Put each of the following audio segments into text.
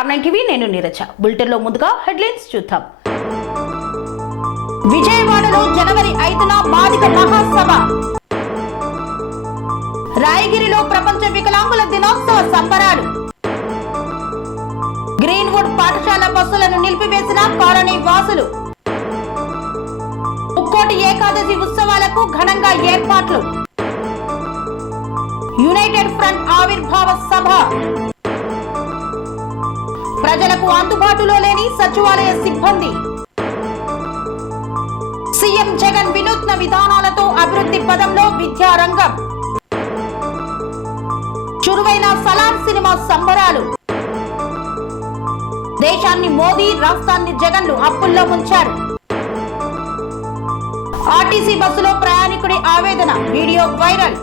R9 TV నేను నీరజ. బులెటిన్లో ముందుగా హెడ్లైన్స్ చూద్దాం. విజయవాడలో జనవరి 5న మాదిగ మహాసభ. రాయగిరిలో ప్రపంచ వికలాంగుల దినోత్సవ సంబరాలు. గ్రీన్వుడ్ పాఠశాల బస్సులను నిలిపివేసిన కాలనీ వాసులు. ముక్కోటి ఏకాదశి ఉత్సవాలకు ఘనంగా ఏర్పాట్లు. యునైటెడ్ ఫ్రంట్ ఆవిర్భావ సభ. ప్రజలకు అందుబాటులో లేని సచివాలయ సిబ్బంది. సీఎం జగన్ వినూత్న విధానాలతో అభివృద్ధి పదంలో విద్యారంగం. చురువైన సలాం సినిమా సంబరాలు. దేశాన్ని మోదీ, రాష్ట్రాన్ని జగన్లు అప్పుల్లో ముంచారు. ఆర్టీసీ బస్సులో ప్రయాణికుడి ఆవేదన, వీడియో వైరల్.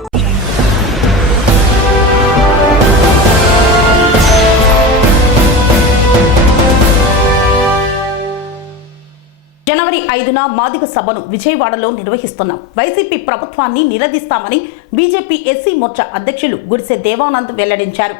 జనవరి 5న మాదిగ సభను విజయవాడలో నిర్వహిస్తున్నాం. వైసీపీ ప్రభుత్వాన్ని నిలదీస్తామని బీజేపీ ఎస్సీ మోర్చా అధ్యక్షులు గుడిసె దేవానంద్ వెల్లడించారు.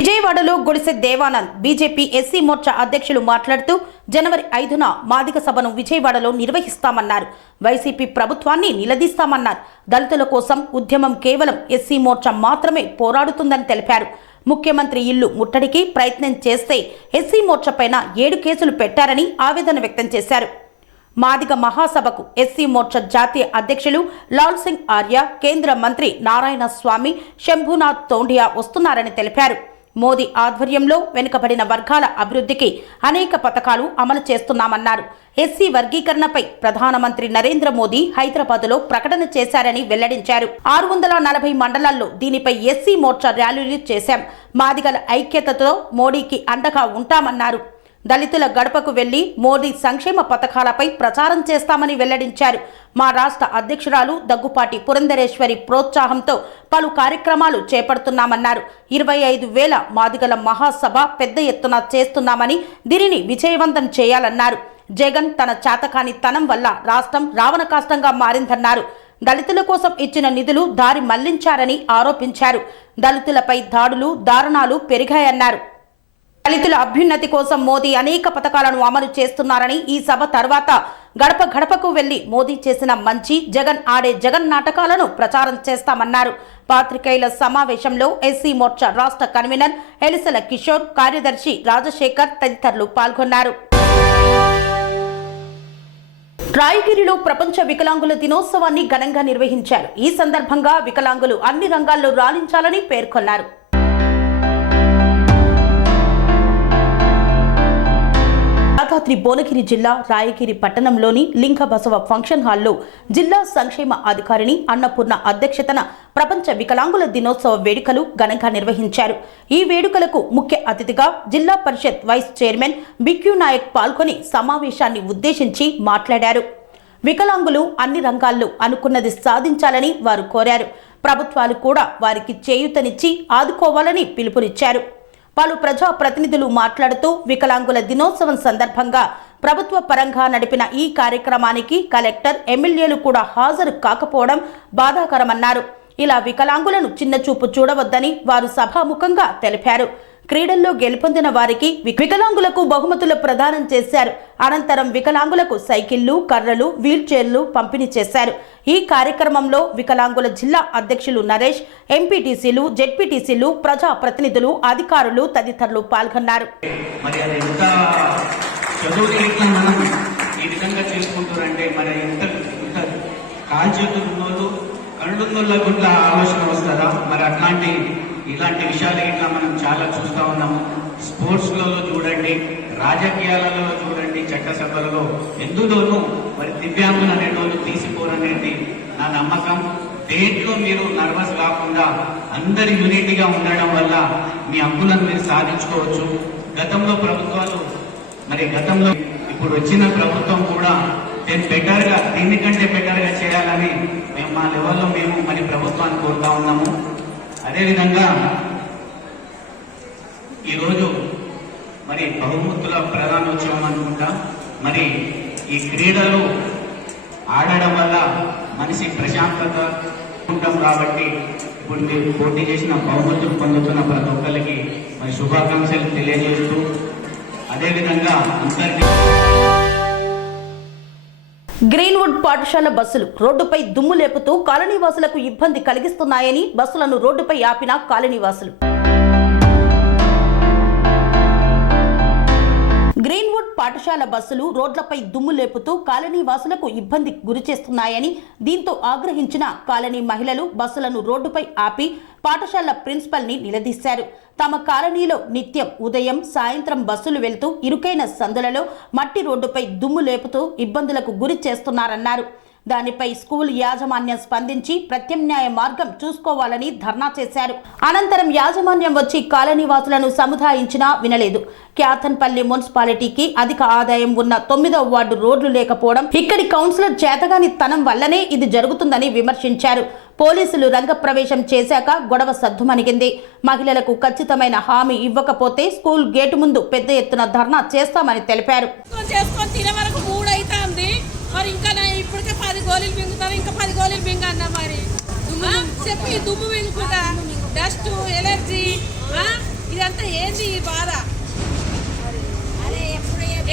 విజయవాడలో గుడిసె దేవానంద్ బీజేపీ ఎస్సీ మోర్చా అధ్యక్షులు మాట్లాడుతూ జనవరి 5న మాదిగ సభను విజయవాడలో నిర్వహిస్తామన్నారు. వైసీపీ ప్రభుత్వాన్ని నిలదీస్తామన్నారు. దళితుల కోసం ఉద్యమం కేవలం ఎస్సీ మోర్చా మాత్రమే పోరాడుతుందని తెలిపారు. ముఖ్యమంత్రి ఇల్లు ముట్టడికి ప్రయత్నం చేస్తే ఎస్సీ మోర్చా పైన 7 కేసులు పెట్టారని ఆవేదన వ్యక్తం చేశారు. మాదిగ మహాసభకు ఎస్సీ మోర్చా జాతీయ అధ్యక్షులు లాల్ సింగ్ ఆర్య, కేంద్ర మంత్రి నారాయణ స్వామి, శంభునాథ్ తోండియా వస్తున్నారని తెలిపారు. మోదీ ఆధ్వర్యంలో వెనుకబడిన వర్గాల అభివృద్ధికి అనేక పథకాలు అమలు చేస్తున్నామన్నారు. ఎస్సీ వర్గీకరణపై ప్రధానమంత్రి నరేంద్ర మోదీ హైదరాబాద్లో ప్రకటన చేశారని వెల్లడించారు. 640 మండలాల్లో దీనిపై ఎస్సీ మోర్చా ర్యాలీలు చేశాం. మాదిగల ఐక్యతతో మోడీకి అండగా ఉంటామన్నారు. దళితుల గడపకు వెళ్లి మోదీ సంక్షేమ పథకాలపై ప్రచారం చేస్తామని వెల్లడించారు. మా రాష్ట్ర అధ్యక్షురాలు దగ్గుపాటి పురంధరేశ్వరి ప్రోత్సాహంతో పలు కార్యక్రమాలు చేపడుతున్నామన్నారు. 25,000 మాదిగల మహాసభ పెద్ద ఎత్తున చేస్తున్నామని, దీనిని విజయవంతం చేయాలన్నారు. జగన్ తన చాతకాని తనం వల్ల రాష్ట్రం రావణ కాష్టంగా మారిందన్నారు. దళితుల కోసం ఇచ్చిన నిధులు దారి మళ్లించారని ఆరోపించారు. దళితులపై దాడులు, దారుణాలు పెరిగాయన్నారు. దళితుల అభ్యున్నతి కోసం మోదీ అనేక పథకాలను అమలు చేస్తున్నారని, ఈ సభ తర్వాత గడప గడపకు వెళ్లి మోదీ చేసిన మంచి, జగన్ ఆడే జగన్ నాటకాలను ప్రచారం చేస్తామన్నారు. పాత్రికేయుల సమావేశంలో ఎస్సీ మోర్చా రాష్ట్ర కన్వీనర్ ఎలిసల కిషోర్, కార్యదర్శి రాజశేఖర్ తదితరులు పాల్గొన్నారు. రాయగిరిలో ప్రపంచ వికలాంగుల దినోత్సవాన్ని ఘనంగా నిర్వహించారు. ఈ సందర్భంగా వికలాంగులు అన్ని రంగాల్లో రాణించాలని పేర్కొన్నారు. యాదాద్రి భువనగిరి జిల్లా రాయగిరి పట్టణంలోని లింగ బసవ ఫంక్షన్ హాల్లో జిల్లా సంక్షేమ అధికారిని అన్నపూర్ణ అధ్యక్షతన ప్రపంచ వికలాంగుల దినోత్సవ వేడుకలు ఘనంగా నిర్వహించారు. ఈ వేడుకలకు ముఖ్య అతిథిగా జిల్లా పరిషత్ వైస్ చైర్మన్ బిక్యూ నాయక్ పాల్గొని సమావేశాన్ని ఉద్దేశించి మాట్లాడారు. వికలాంగులు అన్ని రంగాల్లో అనుకున్నది సాధించాలని వారు కోరారు. ప్రభుత్వాలు కూడా వారికి చేయూతనిచ్చి ఆదుకోవాలని పిలుపునిచ్చారు. పలు ప్రజా ప్రతినిధులు మాట్లాడుతూ వికలాంగుల దినోత్సవం సందర్భంగా ప్రభుత్వ పరంగా నడిపిన ఈ కార్యక్రమానికి కలెక్టర్, ఎమ్మెల్యేలు కూడా హాజరు కాకపోవడం బాధాకరమన్నారు. ఇలా వికలాంగులను చిన్నచూపు చూడవద్దని వారు సభాముఖంగా తెలిపారు. క్రీడల్లో గెలుపొందిన వారికి వికలాంగులకు బహుమతులు ప్రదానం చేశారు. అనంతరం వికలాంగులకు సైకిళ్లు, కర్రలు, వీల్ చైర్లు పంపిణీ చేశారు. ఈ కార్యక్రమంలో వికలాంగుల జిల్లా అధ్యక్షులు నరేష్, ఎంపీటీసీలు, జెడ్పీటీసీలు, ప్రజా ప్రతినిధులు, అధికారులు తదితరులు పాల్గొన్నారు. ఆలోచన వస్తారా? మరి ఇలాంటి విషయాలు ఇట్లా మనం చాలా చూస్తూ ఉన్నాము. స్పోర్ట్స్లలో చూడండి, రాజకీయాలలో చూడండి, చట్టసభలలో ఎందులోనూ మరి దివ్యాంగులు అనేటోళ్ళు తీసిపోరనేది నా నమ్మకం. దేంట్లో మీరు నర్వస్ కాకుండా అందరి యూనిటీగా ఉండడం వల్ల మీ హక్కులను మీరు సాధించుకోవచ్చు. గతంలో ప్రభుత్వాలు గతంలో ఇప్పుడు వచ్చిన ప్రభుత్వం కూడా దీనికంటే బెటర్గా చేయాలని మేము మా లెవెల్లో మరి ప్రభుత్వాన్ని కోరుతా ఉన్నాము. అదేవిధంగా ఈరోజు మరి బహుమతుల ప్రధానోత్సవం అనుకుంటా. మరి ఈ క్రీడలు ఆడడం వల్ల మనిషి ప్రశాంతత, ఉంటాం కాబట్టి ఇప్పుడు మీరు పోటీ చేసిన బహుమతులు పొందుతున్న ప్రతి ఒక్కరికి మరి శుభాకాంక్షలు తెలియజేస్తూ అదేవిధంగా అందరికీ గ్రీన్వుడ్ పాఠశాల బస్సులు రోడ్డుపై దుమ్ము లేపుతూ కాలనీవాసులకు ఇబ్బంది కలిగిస్తున్నాయని బస్సులను రోడ్డుపై ఆపిన కాలనీవాసులు. గ్రీన్వుడ్ పాఠశాల బస్సులు రోడ్లపై దుమ్ము లేపుతూ కాలనీ వాసులకు ఇబ్బంది గురిచేస్తున్నాయని దీంతో ఆగ్రహించిన కాలనీ మహిళలు బస్సులను రోడ్డుపై ఆపి పాఠశాల ప్రిన్సిపల్ ని నిలదీశారు. తమ కాలనీలో నిత్యం ఉదయం సాయంత్రం బస్సులు వెళ్తూ ఇరుకైన సందులలో మట్టి రోడ్డుపై దుమ్ము లేపుతూ ఇబ్బందులకు గురి చేస్తున్నారన్నారు. దానిపై స్కూల్ యాజమాన్యం స్పందించి ప్రత్యామ్నాయ మార్గం చూసుకోవాలని ధర్నా చేశారు. అనంతరం యాజమాన్యం వచ్చి కాలనీవాసులను సముదాయించినా వినలేదు. క్యాథన్పల్లి మున్సిపాలిటీకి అధిక ఆదాయం ఉన్న 9వ వార్డు రోడ్లు లేకపోవడం, ఇక్కడి కౌన్సిలర్ చేతగాని తనం వల్లనే ఇది జరుగుతుందని విమర్శించారు. పోలీసులు రంగప్రవేశం చేశాక గొడవ సద్దుమణిగింది. మహిళలకు ఖచ్చితమైన హామీ ఇవ్వకపోతే స్కూల్ గేటు ముందు పెద్ద ఎత్తున ధర్నా చేస్తామని తెలిపారు. మరి ఇంకా ఇప్పటికే 10 గోళీలు మింగుతారు, ఇంకా 10 గోళీలు మింగన్నా మరి చెప్పి దుమ్ము మింగుకుంటా డస్ట్ ఎలర్జీ ఇదంతా ఏంది ఈ బాధ.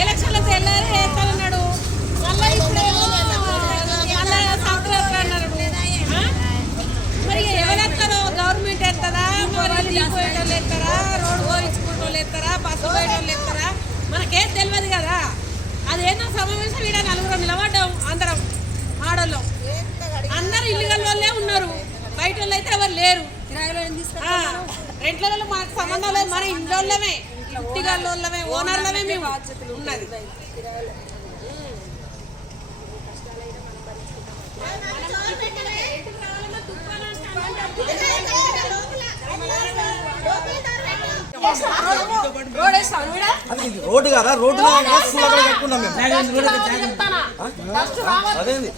ఎలక్షన్లో తెల్లారి వేస్తానన్నాడు, మళ్ళీ ఇప్పుడేమో సంవత్సరాలు అన్నాడు. మరి ఎవరెత్తారో గవర్నమెంట్ ఎత్తారా, మరి దిగిపోయేటోళ్ళు ఎత్తారా, రోడ్డు పోయించుకుంటోళ్ళు ఎత్తారా, బస్సు పోయేటోళ్ళు ఎత్తారా, మనకేం తెలియదు కదా. అదేందో సమావేశం ఈడ 4 నిలబడ్డాం, అందరం ఆడోళ్ళం అందరూ ఇల్లుగల వాళ్ళే ఉన్నారు, బయట వాళ్ళు అయితే ఎవరు లేరు. రెంట్లలో మనకు సంబంధం లేదు, మన ఇంట్లోళ్ళమే ఇంటిగల్లోళ్ళమే ఓనర్లమే మేము ఉన్నది. రోడ్డు కదా, రోడ్డు కట్టుకున్నాం మేము. అదేంది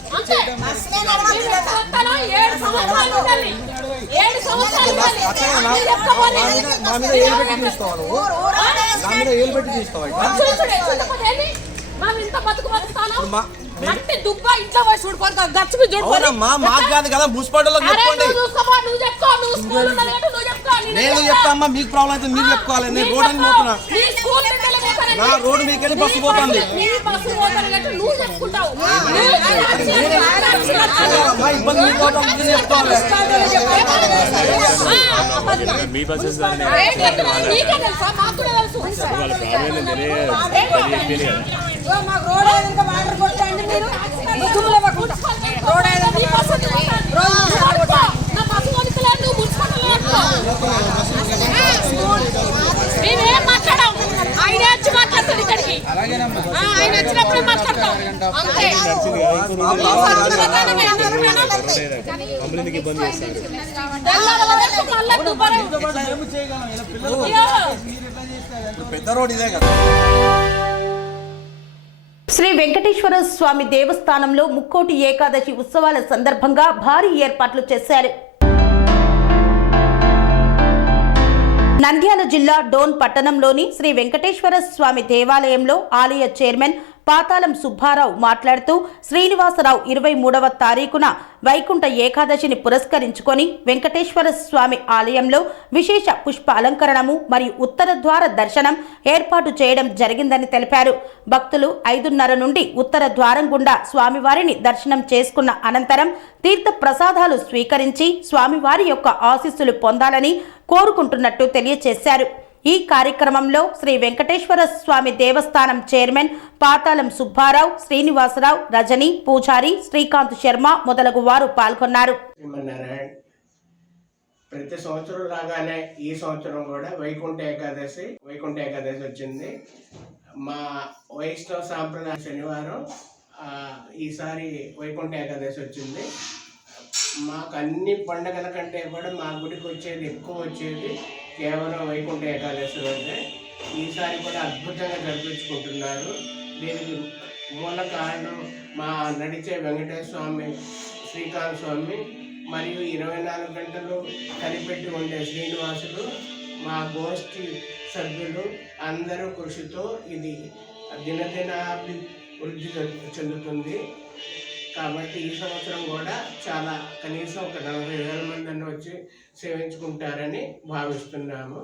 మా మీద ఏలు పెట్టి తీస్తావా నువ్వు? నా మీద ఏలు పెట్టి తీస్తావా? మాకు కాదు కదా, మున్సిపాలిటీలో చెప్పుకోండి. నేను చెప్తా అమ్మా, మీకు ప్రాబ్లం అయితే మీరు చెప్పుకోవాలి. నేను రోడ్ అని పోతున్నా, నా రోడ్డు మీకు వెళ్ళి బస్సు పోతుంది. ఇబ్బంది మీకు పోతాం, మీరు చెప్పుకోవాలి. మేమేం మాట్లాడాం, ఆయన వచ్చి మాట్లాడతాడు ఇక్కడికి, ఆయన వచ్చినప్పుడు మాట్లాడతాం అంతే. పెద్ద రోడ్ ఇదే కదా. శ్రీ వెంకటేశ్వర స్వామి దేవస్థానంలో ముక్కోటి ఏకాదశి ఉత్సవాల సందర్భంగా భారీ ఏర్పాట్లు చేశారు. నంద్యాల జిల్లా డోన్ పట్టణంలోని శ్రీ వెంకటేశ్వర స్వామి దేవాలయంలో ఆలయ చైర్మన్ పాతాళం సుబ్బారావు మాట్లాడుతూ శ్రీనివాసరావు 23వ తారీఖున వైకుంఠ ఏకాదశిని పురస్కరించుకొని వెంకటేశ్వర స్వామి ఆలయంలో విశేష పుష్ప అలంకరణము మరియు ఉత్తర ద్వార దర్శనం ఏర్పాటు చేయడం జరిగిందని తెలిపారు. భక్తులు 5:30 నుండి ఉత్తర ద్వారం గుండా స్వామివారిని దర్శనం చేసుకున్న అనంతరం తీర్థ ప్రసాదాలు స్వీకరించి స్వామివారి యొక్క ఆశీస్సులు పొందాలని కోరుకుంటున్నట్టు తెలియజేశారు. ఈ కార్యక్రమంలో శ్రీ వెంకటేశ్వర స్వామి దేవస్థానం చైర్మన్ పాతాళం సుబ్బారావు, శ్రీనివాసరావు, రజని, పూజారి, శ్రీకాంత్ శర్మ మొదలగు వారు పాల్గొన్నారు. ప్రతి సంవత్సరం లాగానే ఈ సంవత్సరం కూడా వైకుంఠ ఏకాదశి వచ్చింది. మా వైష్ణవ సాంప్రదాయ శనివారం ఈసారి వైకుంఠ ఏకాదశి వచ్చింది. మాకు అన్ని పండుగల కంటే కూడా మా గుడికి ఎక్కువ వచ్చేది కేవలం వైకుంఠ ఏకాదశి రోజే. ఈసారి కూడా అద్భుతంగా జరిపించుకుంటున్నారు. దీనికి మూల కారణం మా నడిచే వెంకటేశ్వర స్వామి, శ్రీకాంత్ స్వామి మరియు 24 గంటలు కనిపెట్టి ఉండే శ్రీనివాసులు, మా గోష్ఠి సభ్యులు అందరూ కృషితో ఇది దినదినాభివృద్ధి చెందుతుంది. కాబట్టి ఈ సంవత్సరం కూడా చాలా కనీసం ఒక 40,000 మంది అన్న వచ్చి సేవించుకుంటారని భావిస్తున్నాము.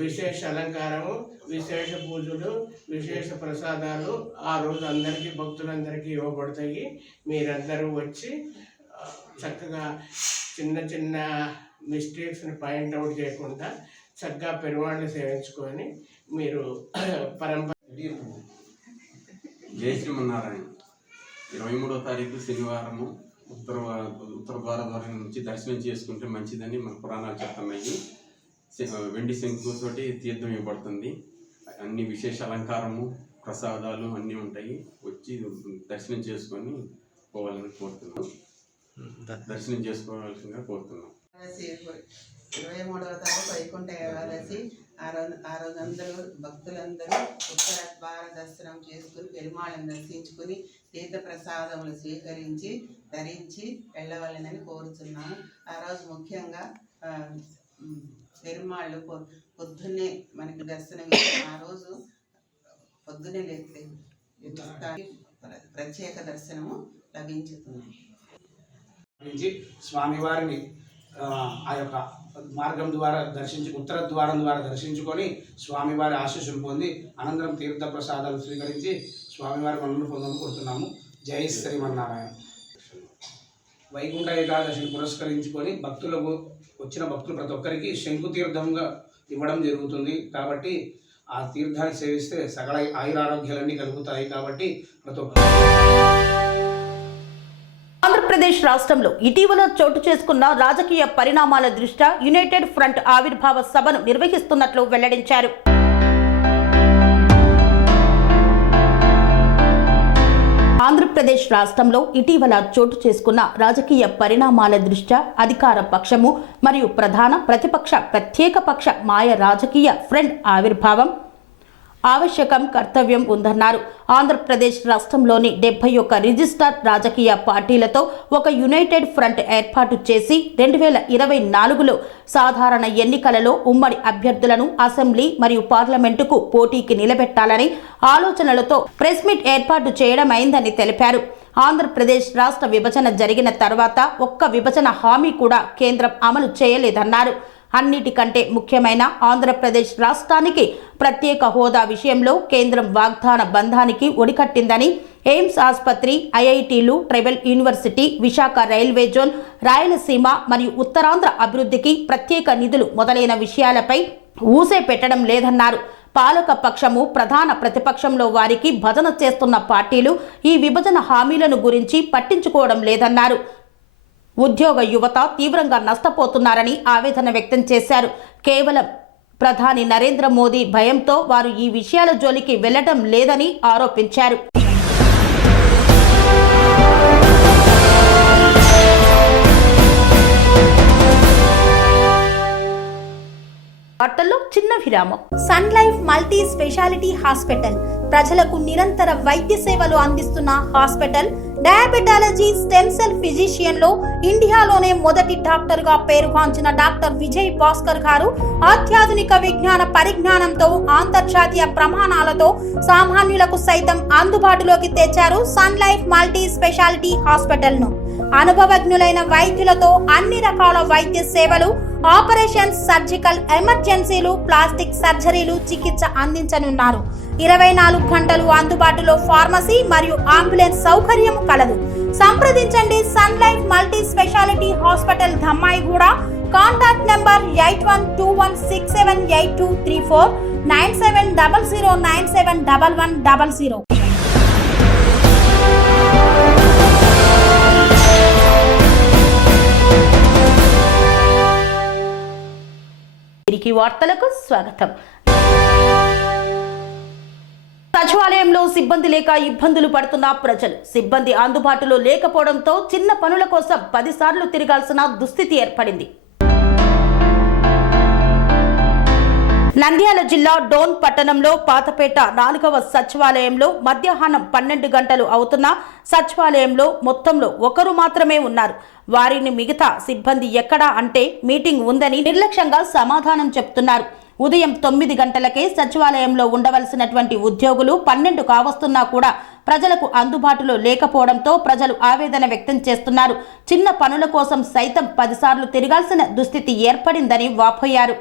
విశేష అలంకారము, విశేష పూజలు, విశేష ప్రసాదాలు ఆ రోజు అందరికీ భక్తులందరికీ ఇవ్వబడతాయి. మీరందరూ వచ్చి చక్కగా చిన్న చిన్న మిస్టేక్స్ని పాయింట్అవుట్ చేయకుండా చక్కగా పెరువాళ్ళని సేవించుకొని మీరు పరంపర. జై శ్రీమన్నారాయణ. 23వ తారీఖు శనివారము ఉత్తర ద్వారం నుంచి దర్శనం చేసుకుంటే మంచిదని మన పురాణాలు చెప్తున్నాయి. వెండి శంకుతోటి తీర్థం ఇవ్వబడుతుంది. అన్ని విశేష అలంకారము, ప్రసాదాలు అన్నీ ఉంటాయి. వచ్చి దర్శనం చేసుకొని పోవాలని కోరుతున్నాం. దర్శనం చేసుకోవాల్సిందిగా కోరుతున్నాం. 23వ తారీఖు వైకుంఠ ఏకాదశి. ఆ రోజు అందరూ భక్తులందరూ ఉత్తర ద్వార దర్శనం చేసుకుని పెరుమాళ్ళని దర్శించుకుని తీర్థ ప్రసాదములు స్వీకరించి ధరించి వెళ్ళవలెనని కోరుతున్నాము. ఆ రోజు ముఖ్యంగా పెరుమాళ్ళు పొద్దున్నే మనకి దర్శనం. ఆ రోజు పొద్దున్నే లేస్తే ప్రత్యేక దర్శనము లభించుతుంది. స్వామివారిని ఆ యొక్క మార్గం ద్వారా ఉత్తర ద్వారం ద్వారా దర్శించుకొని స్వామివారి ఆశీస్సులు పొంది అనంతరం తీర్థ ప్రసాదాలు స్వీకరించి స్వామివారి మన్నలు పొందాలని కోరుతున్నాము. జై శ్రీమన్నారాయణ. వైకుంఠ ఏకాదశిని పురస్కరించుకొని వచ్చిన భక్తులు ప్రతి ఒక్కరికి శంకు తీర్థంగా ఇవ్వడం జరుగుతుంది. కాబట్టి ఆ తీర్థాన్ని సేవిస్తే సకల ఆయురారోగ్యాలన్నీ కలుగుతాయి. కాబట్టి ప్రతి ఒక్క ఆంధ్రప్రదేశ్ రాష్ట్రంలో ఇటీవల చోటు చేసుకున్న రాజకీయ పరిణామాల దృష్ట్యా యునైటెడ్ ఫ్రంట్ ఆవిర్భావ సభను నిర్వహిస్తున్నట్లు వెల్లడించారు. ఆంధ్రప్రదేశ్ రాష్ట్రంలో ఇటీవల చోటు చేసుకున్న రాజకీయ పరిణామాల దృష్ట్యా అధికార పక్షము మరియు ప్రధాన ప్రతిపక్ష ప్రత్యేక పక్ష మాయ రాజకీయ ఫ్రంట్ ఆవిర్భావం ఆవశ్యకం, కర్తవ్యం ఉందన్నారు. ఆంధ్రప్రదేశ్ రాష్ట్రంలోని 71 రిజిస్టర్డ్ రాజకీయ పార్టీలతో ఒక యునైటెడ్ ఫ్రంట్ ఏర్పాటు చేసి 2024లో సాధారణ ఎన్నికలలో ఉమ్మడి అభ్యర్థులను అసెంబ్లీ మరియు పార్లమెంటుకు పోటీకి నిలబెట్టాలని ఆలోచనలతో ప్రెస్ మీట్ ఏర్పాటు చేయడమైందని తెలిపారు. ఆంధ్రప్రదేశ్ రాష్ట్ర విభజన జరిగిన తర్వాత ఒక్క విభజన హామీ కూడా కేంద్రం అమలు చేయలేదన్నారు. అన్నిటికంటే ముఖ్యమైన ఆంధ్రప్రదేశ్ రాష్ట్రానికి ప్రత్యేక హోదా విషయంలో కేంద్రం వాగ్దాన బంధానికి ఒడికట్టిందని, ఎయిమ్స్ ఆసుపత్రి, ఐఐటీలు, tribal university, Visakha railway zone, Rayalaseema మరియు ఉత్తరాంధ్ర అభివృద్ధికి ప్రత్యేక నిధులు మొదలైన విషయాలపై ఊసే పెట్టడం లేదన్నారు. పాలక పక్షము, ప్రధాన ప్రతిపక్షంలో వారికి భజన చేస్తున్న పార్టీలు ఈ విభజన హామీలను గురించి పట్టించుకోవడం లేదన్నారు. ఉద్యోగ యువత తీవ్రంగా నష్టపోతున్నారని ఆవేదన వ్యక్తం చేశారు. కేవలం ప్రధాని నరేంద్ర మోదీ భయంతో వారు ఈ విషయాల జోలికి వెళ్లడం లేదని ఆరోపించారు. వార్తల్లో చిన్న విరామం. Sun Life multi speciality hospital ప్రజలకు నిరంతర వైద్య సేవలు అందిస్తున్న hospital. Diabetology, stem cell physician లో ఇండియాలోనే మొదటి డాక్టర్ గా పేరుగాంచిన డాక్టర్ విజయ్ భాస్కర్ గారు అత్యాధునిక విజ్ఞాన పరిజ్ఞానంతో అంతర్జాతీయ ప్రమాణాలతో సామాన్యులకు సైతం అందుబాటులోకి తెచ్చారు Sun Life multi speciality hospital ను. అనుభవజ్ఞులైన వైద్యులతో అన్ని రకాల వైద్య సేవలు, ఆపరేషన్స్, సర్జికల్ ఎమర్జెన్సీలు, ప్లాస్టిక్ సర్జరీలు, చికిత్స అందించనున్నారు. 24 గంటలు అందుబాటులో ఫార్మసీ మరియు అంబులెన్స్ సౌకర్యం కలదు. సంప్రదించండి Sun Life multi speciality hospital, Dammaiguda. Contact number 8121678234, 9700971100. తిరిగి వార్తలకు స్వాగతం. సచివాలయంలో సిబ్బంది లేక ఇబ్బందులు పడుతున్న ప్రజలు. సిబ్బంది అందుబాటులో లేకపోవడంతో చిన్న పనుల కోసం 10 సార్లు తిరగాల్సిన దుస్థితి ఏర్పడింది. నంద్యాల జిల్లా డోన్ పట్టణంలో పాతపేట 4వ సచివాలయంలో మధ్యాహ్నం 12 గంటలు అవుతున్నా సచివాలయంలో మొత్తంలో ఒకరు మాత్రమే ఉన్నారు. వారిని మిగతా సిబ్బంది ఎక్కడా అంటే మీటింగ్ ఉందని నిర్లక్ష్యంగా సమాధానం చెప్తున్నారు. ఉదయం 9 గంటలకే సచివాలయంలో ఉండవలసినటువంటి ఉద్యోగులు 12 కావస్తున్నా కూడా ప్రజలకు అందుబాటులో లేకపోవడంతో ప్రజలు ఆవేదన వ్యక్తం చేస్తున్నారు. చిన్న పనుల కోసం సైతం 10 సార్లు తిరగాల్సిన దుస్థితి ఏర్పడిందని వాపోయారు.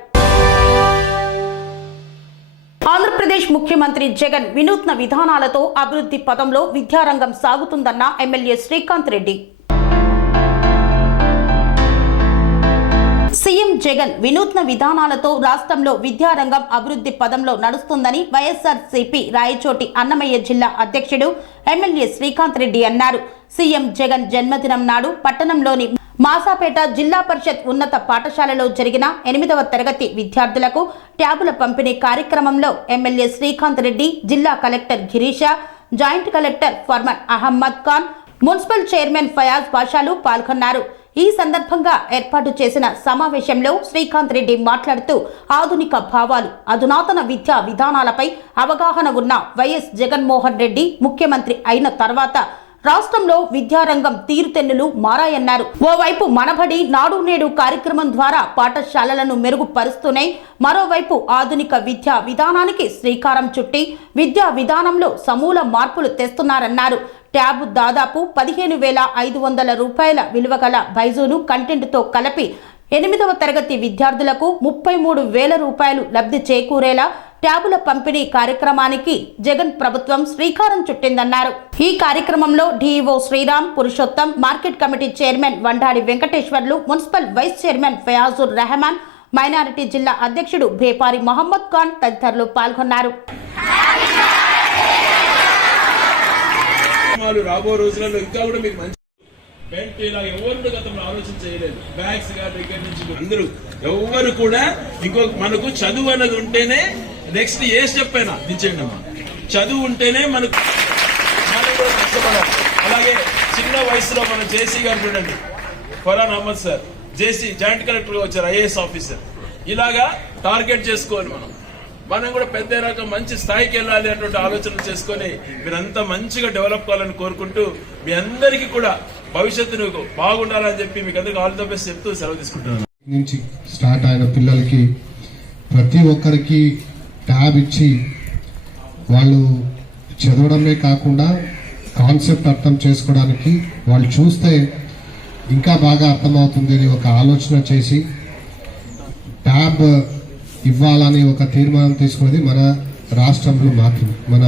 ఆంధ్రప్రదేశ్ ముఖ్యమంత్రి జగన్ వినూత్న విధానాలతో అభివృద్ధి పథంలో విద్యారంగం సాగుతుందన్న ఎమ్మెల్యే శ్రీకాంత్ రెడ్డి. సీఎం జగన్ వినూత్న విధానాలతో రాష్ట్రంలో విద్యారంగం అభివృద్ధి పదంలో నడుస్తుందని వైఎస్ఆర్సీపీ రాయచోటి అన్నమయ్య జిల్లా అధ్యక్షుడు ఎమ్మెల్యే శ్రీకాంత్ రెడ్డి అన్నారు. సీఎం జగన్ జన్మదినం నాడు పట్టణంలోని మాసాపేట జిల్లా పరిషత్ ఉన్నత పాఠశాలలో జరిగిన 8వ తరగతి విద్యార్థులకు ట్యాబుల పంపిణీ కార్యక్రమంలో ఎమ్మెల్యే శ్రీకాంత్ రెడ్డి, జిల్లా collector Girisha, joint collector Farman Ahmed Khan, municipal chairman Fayaz పాషాలు పాల్గొన్నారు. ఈ సందర్భంగా ఏర్పాటు చేసిన సమావేశంలో శ్రీకాంత్ రెడ్డి మాట్లాడుతూ ఆధునిక భావాలు, అధునాతన విద్యా విధానాలపై అవగాహన ఉన్న వైఎస్ జగన్మోహన్ రెడ్డి ముఖ్యమంత్రి అయిన తర్వాత రాష్ట్రంలో విద్యారంగం తీరుతెన్నులు మారాయన్నారు. ఓవైపు మనబడి నాడు నేడు కార్యక్రమం ద్వారా పాఠశాలలను మెరుగుపరుస్తూనే మరోవైపు ఆధునిక విద్యా విధానానికి శ్రీకారం చుట్టి విద్యా విధానంలో సమూల మార్పులు తెస్తున్నారన్నారు. ట్యాబ్ దాదాపు 15,500 రూపాయల విలువగల బైజూను కంటెంట్తో కలిపి 8వ తరగతి విద్యార్థులకు 33,000 రూపాయలు లబ్ధి చేకూరేలా ట్యాబుల పంపిణీ కార్యక్రమానికి జగన్ ప్రభుత్వం శ్రీకారం చుట్టిందన్నారు. ఈ కార్యక్రమంలో DEO Sriram Purushottam, market committee chairman Vandadi Venkateswarlu, municipal vice chairman Fayazur Rehman, minority జిల్లా అధ్యక్షుడు భేపారి మహమ్మద్ ఖాన్ తదితరులు పాల్గొన్నారు. రాబో రోజులలో ఇంకా కూడా మీకు మంచి బెల్ట్ ఇలా ఎవరు గతంలో ఆలోచన చేయలేదు. బ్యాగ్స్ దగ్గర నుంచి అందరూ ఎవరు కూడా మనకు చదువు అన్నది ఉంటేనే నెక్స్ట్ ఏ స్టెప్ అయినా దించేయండి అమ్మా. చదువు ఉంటేనే మనం కూడా కష్టపడాలి. అలాగే చిన్న వయసులో మన జేసీ గారు చూడండి, Faran Ahmed sir JC joint collector గా వచ్చారు, ఐఏఎస్ ఆఫీసర్. ఇలాగా టార్గెట్ చేసుకోవాలి మనం కూడా పెద్ద రకం మంచి స్థాయికి వెళ్ళాలి అటువంటి ఆలోచనలు చేసుకొని మీరంతా మంచిగా డెవలప్ కావాలని కోరుకుంటూ మీ అందరికీ కూడా భవిష్యత్తు బాగుండాలని చెప్పి మీకు అందరికీ ఆల్ ద బెస్ట్ చెప్తూ సెలవు తీసుకుంటున్నాను. నుంచి స్టార్ట్ అయిన పిల్లలకి ప్రతి ఒక్కరికి ట్యాబ్ ఇచ్చి వాళ్ళు చదవడమే కాకుండా కాన్సెప్ట్ అర్థం చేసుకోవడానికి వాళ్ళు చూస్తే ఇంకా బాగా అర్థమవుతుంది అని ఒక ఆలోచన చేసి ట్యాబ్ ఇవ్వాలని ఒక తీర్మానం తీసుకున్నది మన రాష్ట్రంలో మాత్రమే. మన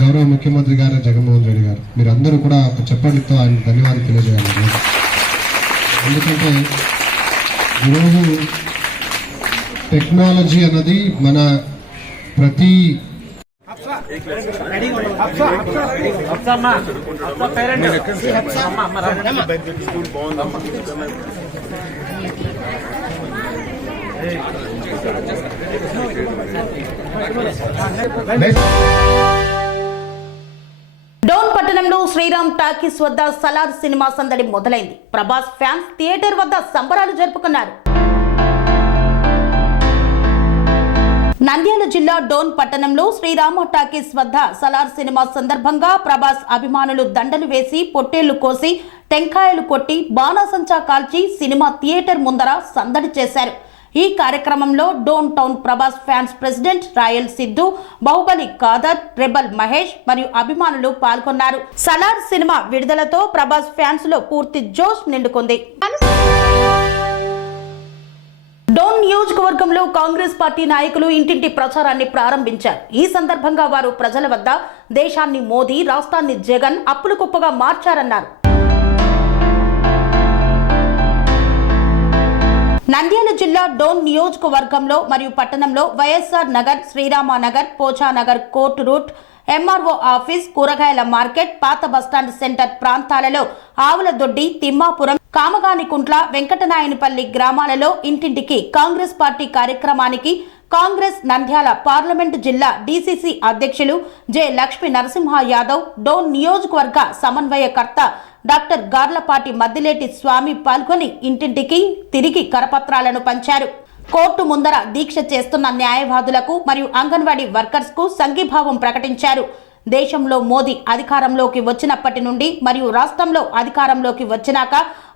గౌరవ ముఖ్యమంత్రి గారు జగన్మోహన్ రెడ్డి గారు. మీరందరూ కూడా ఒక చెప్పడితో ఆయన ధన్యవాదాలు తెలియజేయాలి. ఎందుకంటే ఈరోజు టెక్నాలజీ అన్నది మన ప్రతి డోన్ పట్టణంలో శ్రీరామ్ టాకీస్ వద్ద సలార్ సినిమా సందడి మొదలైంది. ప్రభాస్ ఫ్యాన్స్ థియేటర్ వద్ద సంబరాలు జరుపుకున్నారు. నంద్యాల జిల్లా డోన్ పట్టణంలో శ్రీరామ టాకీస్ వద్ద సలార్ సినిమా సందర్భంగా ప్రభాస్ అభిమానులు దండలు వేసి, పొట్టేళ్లు కోసి, టెంకాయలు కొట్టి, బాణాసంచా కాల్చి సినిమా థియేటర్ ముందర సందడి చేశారు. ఈ కార్యక్రమంలో Dhone town Prabhas fans president Royal Siddhu, Baahubali Khadar, Rebel Mahesh మరియు అభిమానులు పాల్గొన్నారు. సలార్ సినిమా విడుదలతో ప్రభాస్ ఫ్యాన్స్ లో పూర్తి జోష్ నిండుకుంది. డోన్ నియోజకవర్గంలో కాంగ్రెస్ పార్టీ నాయకులు ఇంటింటి ప్రచారాన్ని ప్రారంభించారు. ఈ సందర్భంగా వారు ప్రజల వద్ద దేశాన్ని మోదీ, రాష్ట్రాన్ని జగన్ అప్పుల కుప్పగా మార్చారన్నారు. నంద్యాల జిల్లా డోన్ నియోజకవర్గంలో మరియు పట్టణంలో YSR Nagar, Sriramanagar, Pochanagar court route, MRO office, కూరగాయల మార్కెట్, పాత బస్టాండ్ సెంటర్ ప్రాంతాలలో ఆవులదొడ్డి, తిమ్మాపురం, కామగానికుంట్ల, వెంకటనాయనపల్లి గ్రామాలలో ఇంటింటికి కాంగ్రెస్ పార్టీ కార్యక్రమానికి కాంగ్రెస్ నంద్యాల పార్లమెంటు జిల్లా డీసీసీ అధ్యక్షులు జె లక్ష్మీ నరసింహ యాదవ్, డోన్ నియోజకవర్గ సమన్వయకర్త డాక్టర్ గార్లపాటి మద్దిలేటి స్వామి పాల్గొని ఇంటింటికి తిరిగి కరపత్రాలను పంచారు. కోర్టు ముందర దీక్ష చేస్తున్న న్యాయవాదులకు మరియు అంగన్వాడీ వర్కర్స్ కు సంఘీభావం ప్రకటించారు. దేశంలో మోదీ అధికారంలోకి వచ్చినప్పటి నుండి మరియు రాష్ట్రంలో అధికారంలోకి వచ్చినాక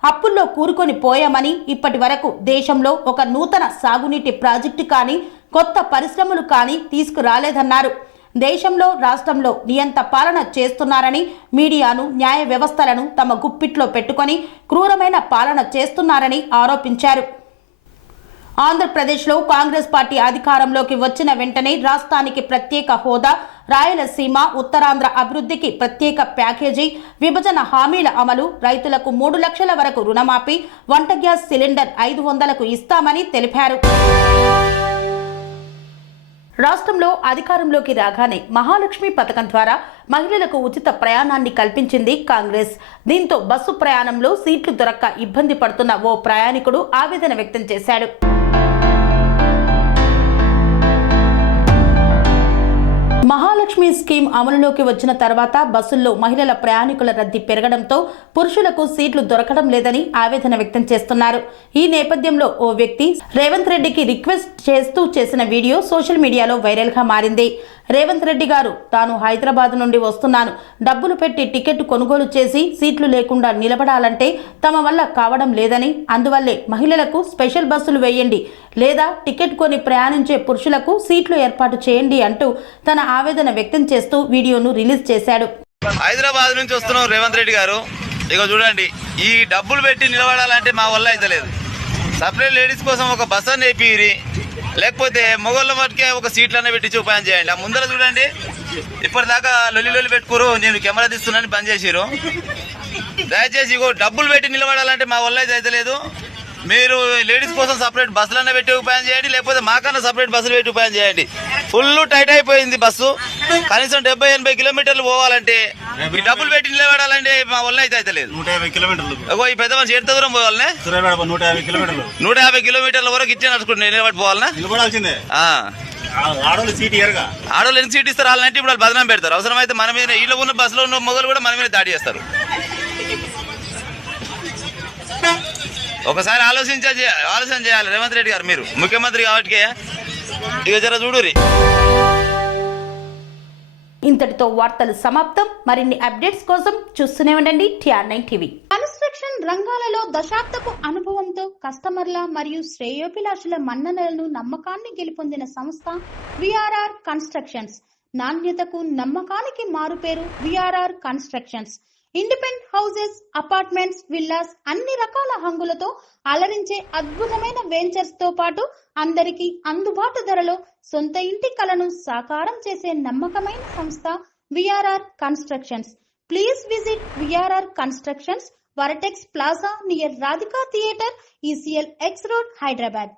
అప్పుల్లో కూరుకొని పోయామని, ఇప్పటి వరకు దేశంలో ఒక నూతన సాగునీటి ప్రాజెక్టు కానీ, కొత్త పరిశ్రమలు కానీ తీసుకురాలేదన్నారు. దేశంలో రాష్ట్రంలో నియంత పాలన చేస్తున్నారని, మీడియాను న్యాయ వ్యవస్థలను తమ గుప్పిట్లో పెట్టుకొని క్రూరమైన పాలన చేస్తున్నారని ఆరోపించారు. ఆంధ్రప్రదేశ్లో కాంగ్రెస్ పార్టీ అధికారంలోకి వచ్చిన వెంటనే రాష్ట్రానికి ప్రత్యేక హోదా, రాయలసీమ, ఉత్తరాంధ్ర అభివృద్ధికి ప్రత్యేక ప్యాకేజీ, విభజన హామీల అమలు, రైతులకు 3 లక్షల వరకు రుణమాఫీ, వంట గ్యాస్ సిలిండర్ 500కు ఇస్తామని తెలిపారు. రాష్ట్రంలో అధికారంలోకి రాగానే మహాలక్ష్మి పథకం ద్వారా మహిళలకు ఉచిత ప్రయాణాన్ని కల్పించింది కాంగ్రెస్. దీంతో బస్సు ప్రయాణంలో సీట్లు దొరక్క ఇబ్బంది పడుతున్న ఓ ప్రయాణికుడు ఆవేదన వ్యక్తం చేశాడు. మహాలక్ష్మి స్కీమ్ అమలులోకి వచ్చిన తర్వాత బస్సుల్లో మహిళల ప్రయాణికుల రద్దీ పెరగడంతో పురుషులకు సీట్లు దొరకడం లేదని ఆవేదన వ్యక్తం చేస్తున్నారు. ఈ నేపథ్యంలో ఓ వ్యక్తి రేవంత్ రెడ్డికి రిక్వెస్ట్ చేస్తూ చేసిన వీడియో సోషల్ మీడియాలో వైరల్ గా మారింది. రేవంత్ రెడ్డి గారు, తాను హైదరాబాద్ నుండి వస్తున్నాను, డబ్బులు పెట్టి టికెట్ కొనుగోలు చేసి సీట్లు లేకుండా నిలబడాలంటే తమ వల్ల కావడం లేదని, అందువల్లే మహిళలకు స్పెషల్ బస్సులు వేయండి లేదా టికెట్ కొని ప్రయాణించే పురుషులకు సీట్లు ఏర్పాటు చేయండి అంటూ తన ఆవేదన వ్యక్తం చేస్తూ వీడియోను రిలీజ్ చేశాడు. హైదరాబాద్ నుంచి వస్తున్నాం రేవంత్ రెడ్డి గారు, ఇక చూడండి, ఈ డబ్బులు పెట్టి నిలబడాలంటే మా వల్ల అయితే లేదు. సపరేట్ లేడీస్ కోసం ఒక బస్ అని చెప్పి, లేకపోతే మొగోళ్ళ మటుకే ఒక సీట్లనే పెట్టి ఉపాయం చేయండి. ఆ ముందర చూడండి, ఇప్పటిదాకా లొల్లి పెట్టుకోరు, నేను కెమెరా తీస్తున్నాను బంద్ చేసిరు. దయచేసి ఇగో డబ్బులు పెట్టి నిలబడాలంటే మా వల్ల అయితే లేదు. మీరు లేడీస్ కోసం సపరేట్ బస్సులన్నా పెట్టి ఉపాయం చేయండి, లేకపోతే మాకన్నా సపరేట్ బస్సులు పెట్టి ఉపాయం చేయండి. ఫుల్ టైట్ అయిపోయింది బస్సు, కనీసం 70-80 కిలోమీటర్లు పోవాలంటే ఈ డబ్బులు పెట్టి నిలబడాలంటే మా వల్ల అయితే లేదు. 150 కిలోమీటర్లు ఈ పెద్ద మనిషి ఎంత దూరం పోవాలనే? 150 కిలోమీటర్లు 150 కిలోమీటర్ల వరకు ఇచ్చే నడుచుకుంటే నిలబడి పోవాలనా? నిలబడాల్సిందే. ఆడోళ్ళు సీట్ ఇయ్యరుగా. ఆడోళ్ళు ఎన్ని సీట్ ఇస్తారు? వాళ్ళంటే ఇప్పుడు వాళ్ళు బదనాం పెడతారు. అవసరమైతే మన మీద వీళ్ళు ఉన్న బస్సులో ఉన్న మొగలు కూడా మన మీద దాడి చేస్తారు. ఒకసారి ఆలోచన చేయాలి రేవంత్ రెడ్డి గారు, మీరు ముఖ్యమంత్రి కాబట్టి ఇక జర చూడురి. ఇంతటితో వార్తలు సమాప్తం. మరిన్ని అప్డేట్స్ కోసం చూస్తూనే ఉండండి TR9 టీవీ. కన్స్ట్రక్షన్ రంగాలలో దశాబ్దపు అనుభవంతో కస్టమర్ల మరియు శ్రేయోభిలాషుల మన్ననలను, నమ్మకాన్ని గెలుపొందిన సంస్థ VRR కన్స్ట్రక్షన్స్. నాణ్యతకు నమ్మకానికి మారుపేరు VRR constructions. Independent houses, apartments, villas అన్ని రకాల హంగులతో అలరించే అద్భుతమైన వెంచర్స్ తో పాటు అందరికీ అందుబాటు ధరలో సొంత ఇంటి కలను సాకారం చేసే నమ్మకమైన సంస్థ VRR constructions. Please visit VRR constructions, వరటెక్స్ plaza near Radhika theatre, ECL X Road, Hyderabad.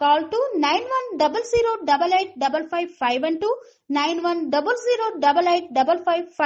Call to 910088555512 9100885555.